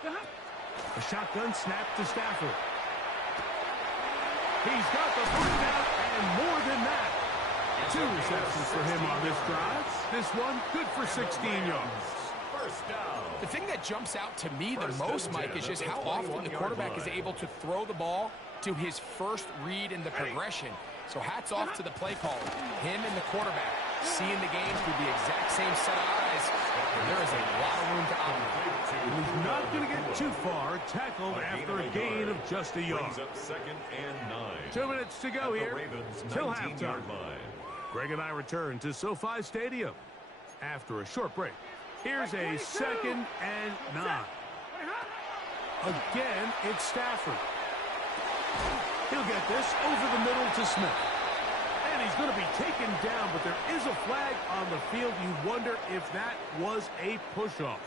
A shotgun snap to Stafford. He's got the first down and more than that. 2 receptions for him on this drive. This one good for 16 yards. First down. The thing that jumps out to me the most, Mike, is just how often the quarterback is able to throw the ball to his first read in the progression. So hats off to the play caller. Him and the quarterback seeing the game through the exact same set of eyes. And there is a lot of room to operate. He's not going to get too far. Tackled after a gain of just a yard. Up 2nd and 9. 2 minutes to go here till halftime. Greg and I return to SoFi Stadium after a short break. Here's a 2nd and 9. Again, it's Stafford. He'll get this over the middle to Smith. And he's going to be taken down, but there is a flag on the field. You wonder if that was a push-off.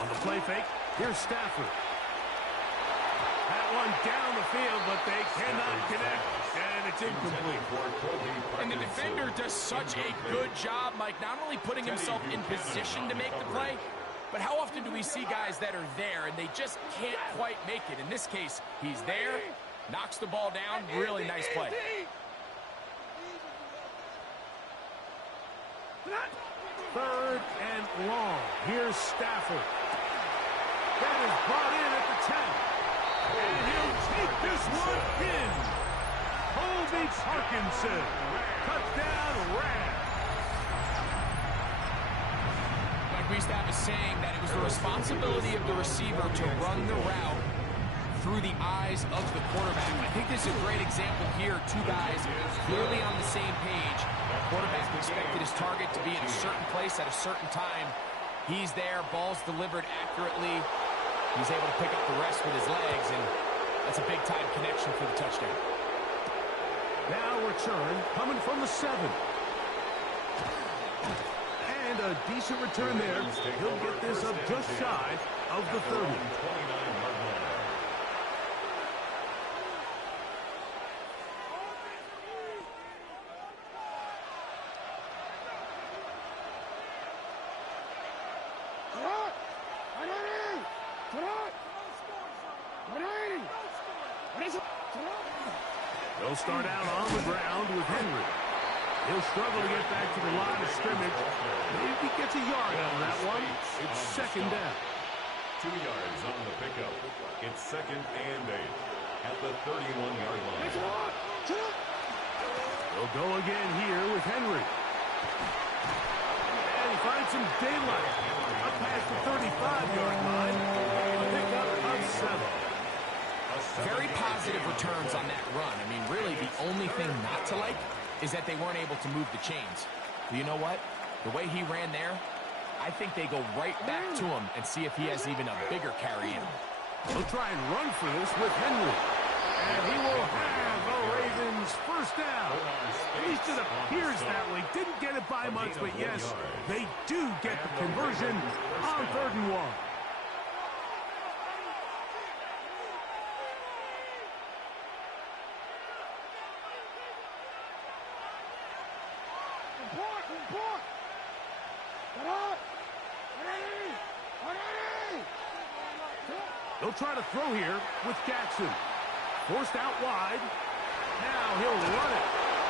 On the play fake, here's Stafford. That one down the field, but they cannot connect, and it's incomplete. And the defender does such a good job, Mike, not only putting himself in position to make the play, But how often do we see guys that are there and they just can't quite make it? In this case, he's there, knocks the ball down. Really nice play. Third and long. Here's Stafford. That is brought in at the 10. And he'll take this one in. Colby Parkinson. Touchdown, Rams. Like we used to have a saying that it was the responsibility of the receiver to run the route through the eyes of the quarterback. I think this is a great example here. Two guys clearly on the same page. The quarterback expected his target to be in a certain place at a certain time. He's there, ball's delivered accurately. He's able to pick up the rest with his legs, and that's a big-time connection for the touchdown. Now return coming from the 7. And a decent return there. He'll get this up just shy of the 30. They'll start out on the ground with Henry. He'll struggle to get back to the line of scrimmage. Maybe he gets a yard out of that one. It's second down. 2 yards on the pickup. It's second and 8 at the 31-yard line. They'll go again here with Henry. And he finds some daylight. Up past the 35-yard line. A pickup of 7. Very positive returns on that run. I mean, really, the only thing not to like is that they weren't able to move the chains. But you know what? The way he ran there, I think they go right back to him and see if he has even a bigger carry in him. He'll try and run for this with Henry. And he will have the Ravens first down. At least it appears that way. Didn't get it by much, but yes, they do get the conversion on 3rd and 1. They'll try to throw here with Jackson. Forced out wide. Now he'll run it.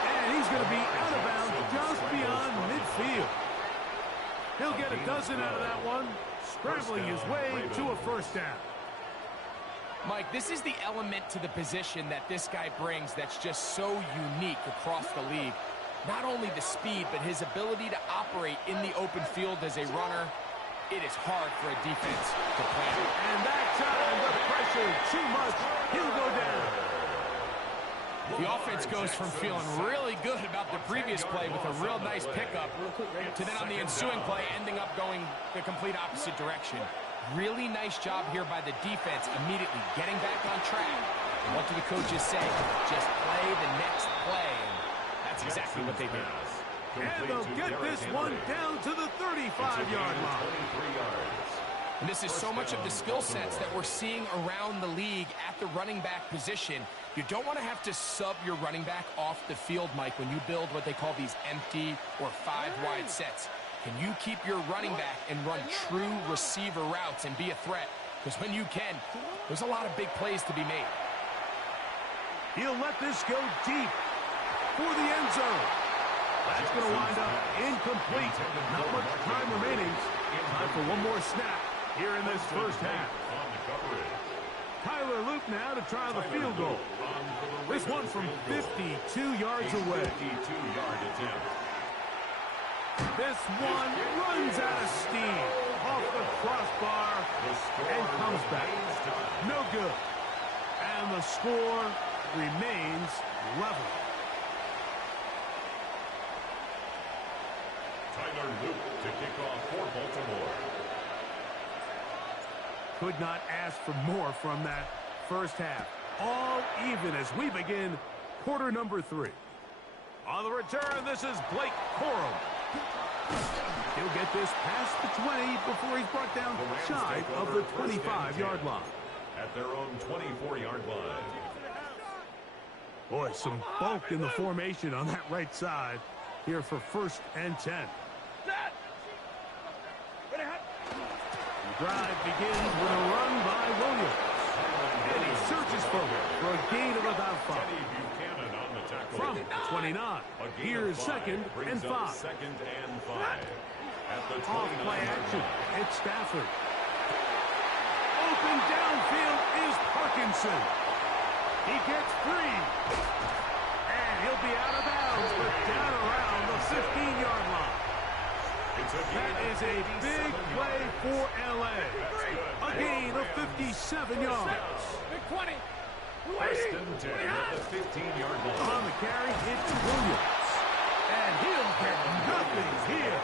And he's going to be out of bounds just beyond midfield. He'll get a dozen out of that one. Scrambling his way to a first down. Mike, this is the element to the position that this guy brings that's just so unique across the league. Not only the speed, but his ability to operate in the open field as a runner. It is hard for a defense to plan. And that time, the pressure too much. He'll go down. The offense goes from feeling really good about the previous play with a real nice pickup to then on the ensuing play ending up going the complete opposite direction. Really nice job here by the defense immediately getting back on track. And what do the coaches say? Just play the next play. And that's exactly what they did. And they'll get this one down to the 35-yard line. And this is so much of the skill sets that we're seeing around the league at the running back position. You don't want to have to sub your running back off the field, Mike, when you build what they call these empty or 5-wide sets. Can you keep your running back and run true receiver routes and be a threat? Because when you can, there's a lot of big plays to be made. He'll let this go deep for the end zone. That's going to wind up incomplete. Not much time remaining. Time for one more snap here in this first half. Tyler Luke now to try the field goal. This one from 52 yards away. This one runs out of steam off the crossbar and comes back. No good. And the score remains level. Tyler Luke to kick off for Baltimore. Could not ask for more from that first half. All even as we begin quarter number 3. On the return, this is Blake Corum. He'll get this past the 20 before he's brought down shy of the 25-yard line. At their own 24-yard line. Boy, some bulk in the formation on that right side here for 1st and 10. drive begins with a run by Williams. And he searches forward for a gain of about 5. From 29, here's second and 5. Second and 5. At the 29 Off play action, line. it's Stafford. Open downfield is Parkinson. He gets free. And he'll be out of bounds, but down around the 15-yard line. That is a big play for L.A. A gain of 57 yards. Big 20. First and 10 at the 15-yard line. On the carry, it's Williams. And he'll get nothing here.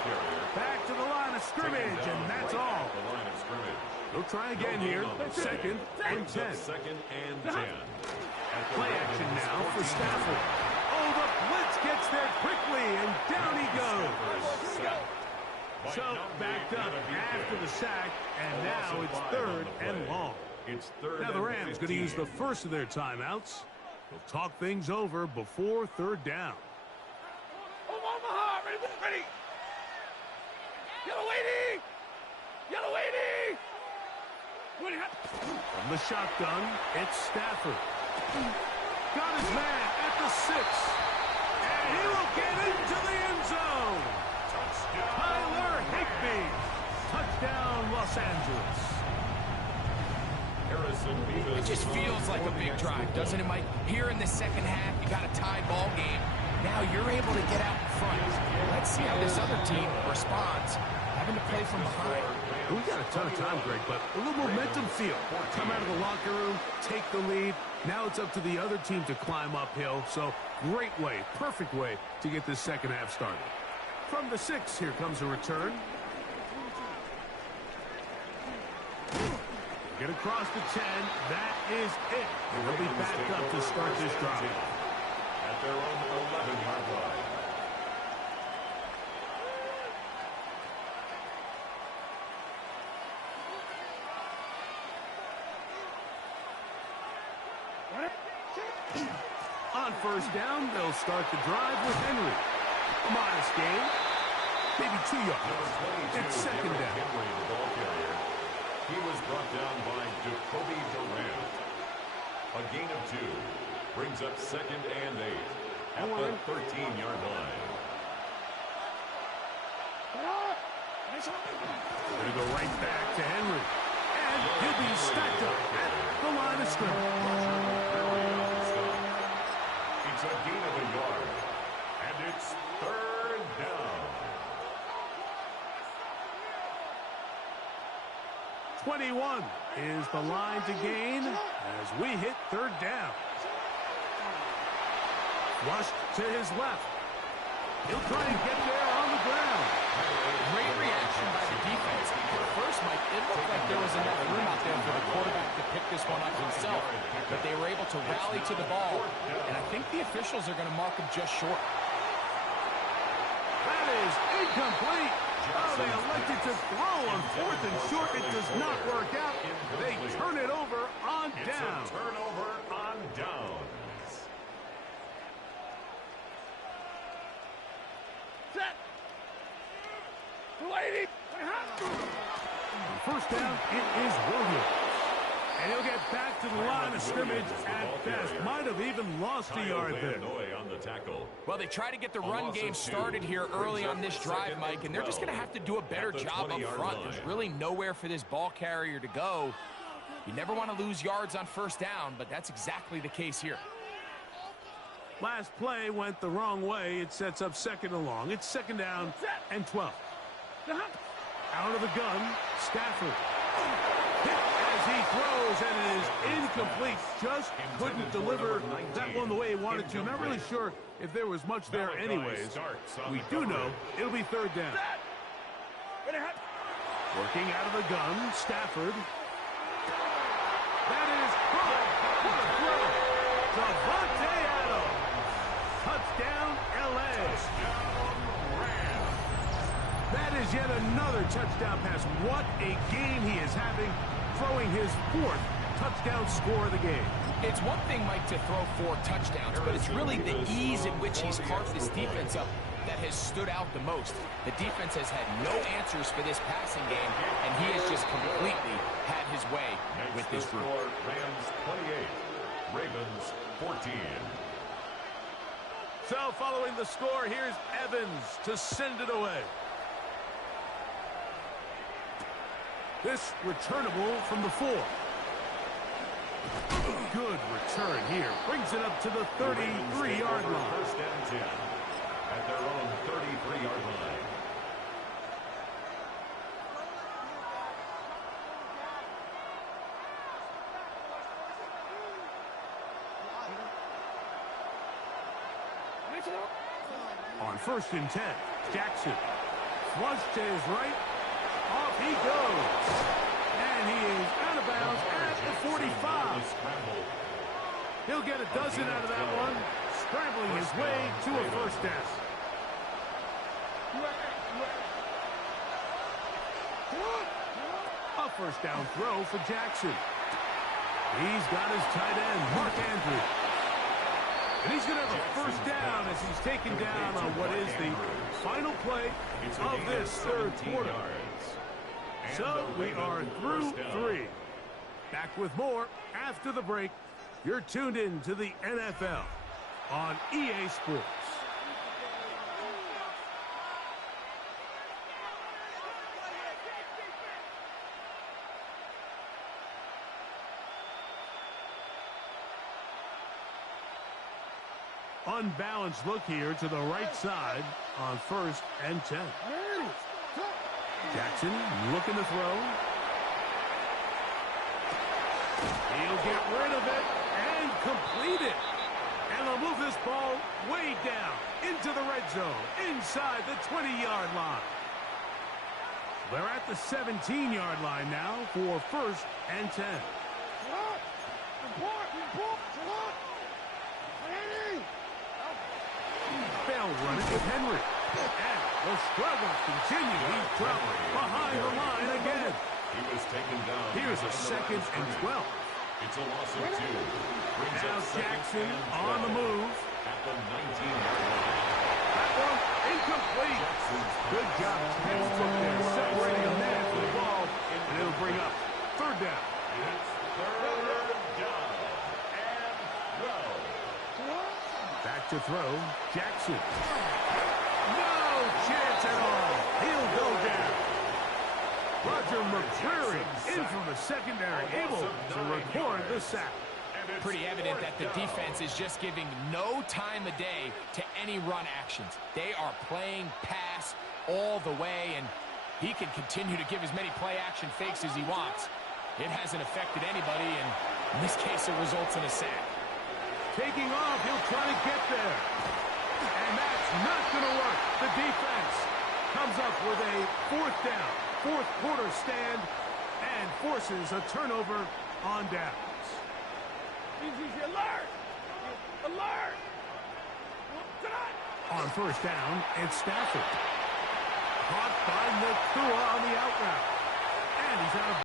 Back to the line of scrimmage, and that's all. The line of scrimmage. They'll try again here. Second and 10. Second and 10. Play action now for Stafford. Oh, the blitz gets there quickly, and down he goes. So backed up after the sack, and now it's third and long. It's third. Now the Rams going to use the first of their timeouts. They'll talk things over before third down. Omaha, ready. Yellow 80. Yellow 80. From the shotgun, it's Stafford. Got his man at the 6. And he will get into the end zone. Tyler Higbee. Touchdown, Los Angeles. It just feels like a big drive, doesn't it, Mike? Here in the second half, you got a tied ball game. Now you're able to get out in front. Let's see how this other team responds, having to play from behind. We got a ton of time, Greg, but a little momentum feel. Come out of the locker room, take the lead. Now it's up to the other team to climb uphill. So great way, perfect way to get this second half started. From the 6, here comes a return. Get across the 10. That is it. They'll be backed up to start this drive. At their own 11-yard line. On first down, they'll start the drive with Henry. A modest gain. Maybe 2 yards. It's second down. Henry, the ball carrier. He was brought down by Jacoby Durant. A gain of 2 brings up second and 8 at the 13-yard line. Going to go right back to Henry. And he'll be stacked up at the line of scrimmage. It's a gain of a yard. And it's third down. 21 is the line to gain as we hit third down. Flushed to his left. He'll try and get there on the ground. Great reaction by the defense. At first, Mike, it looked like there was enough room out there for the quarterback to pick this one up himself, but they were able to rally to the ball, and I think the officials are going to mark him just short. That is incomplete. Oh, they elected to throw on 4th and short. It does not work out. They turn it over on down. It's a turnover on downs. Set. 280. On first down, it is Williams. And he'll get back to the line of scrimmage at best. Might have even lost a yard there. On the tackle. Well, they try to get the run game started here early on this drive, Mike, and they're just going to have to do a better job up front. There's really nowhere for this ball carrier to go. You never want to lose yards on first down, but that's exactly the case here. Last play went the wrong way. It sets up second and long. It's second down and 12. Out of the gun, Stafford. Hit as he throws, and it is incomplete. Just couldn't deliver that one the way he wanted to. Not really sure if there was much there anyways. We do know it'll be third down. Working out of the gun, Stafford. That is caught. What a throw. Davante Adams. Touchdown, L.A. That is yet another touchdown pass. What a game he is having, throwing his 4th touchdown score of the game. It's one thing, Mike, to throw 4 touchdowns, but it's really the ease in which he's carved this defense up. that has stood out the most. The defense has had no answers for this passing game, and he has just completely had his way with this group. Rams 28, Ravens 14. So following the score, here's Evans to send it away. This returnable from the 4. Good return here. Brings it up to the 33-yard line. First and 10 at their own 33-yard line. On first and 10, Jackson flush to his right. Off he goes. And he is out of bounds at the 45. He'll get a dozen out of that one, scrambling his way to a first down. A first down throw for Jackson. He's got his tight end, Mark Andrews. And he's going to have a first down as he's taken down on what is the final play of this third quarter. So we are through 3. Back with more after the break. You're tuned in to the NFL on EA Sports. Unbalanced look here to the right side on first and 10. Jackson looking to throw. He'll get rid of it and complete it. And they'll move this ball way down into the red zone inside the 20-yard line. They're at the 17-yard line now for first and 10. They'll run it with Henry. And the struggles continue. He's dropped behind the line again. He was taken down. Here's a second and 12. It's a loss of 2. Now Jackson on the move. At the 19-yard line. That one incomplete. Good job. Textbook there, separating a man from the ball. And it'll bring up third down. It's third down. And go. Back to throw. Jackson. No chance at all. He'll go down. Roger McCreary in from the secondary, able to record the sack. Pretty evident that the defense is just giving no time of day to any run actions. They are playing pass all the way, and he can continue to give as many play-action fakes as he wants. It hasn't affected anybody, and in this case, it results in a sack. Taking off, he'll try to get there. And that's not going to work. The defense comes up with a fourth down, fourth quarter stand, and forces a turnover on downs. Alert! Alert! On first down, it's Stafford.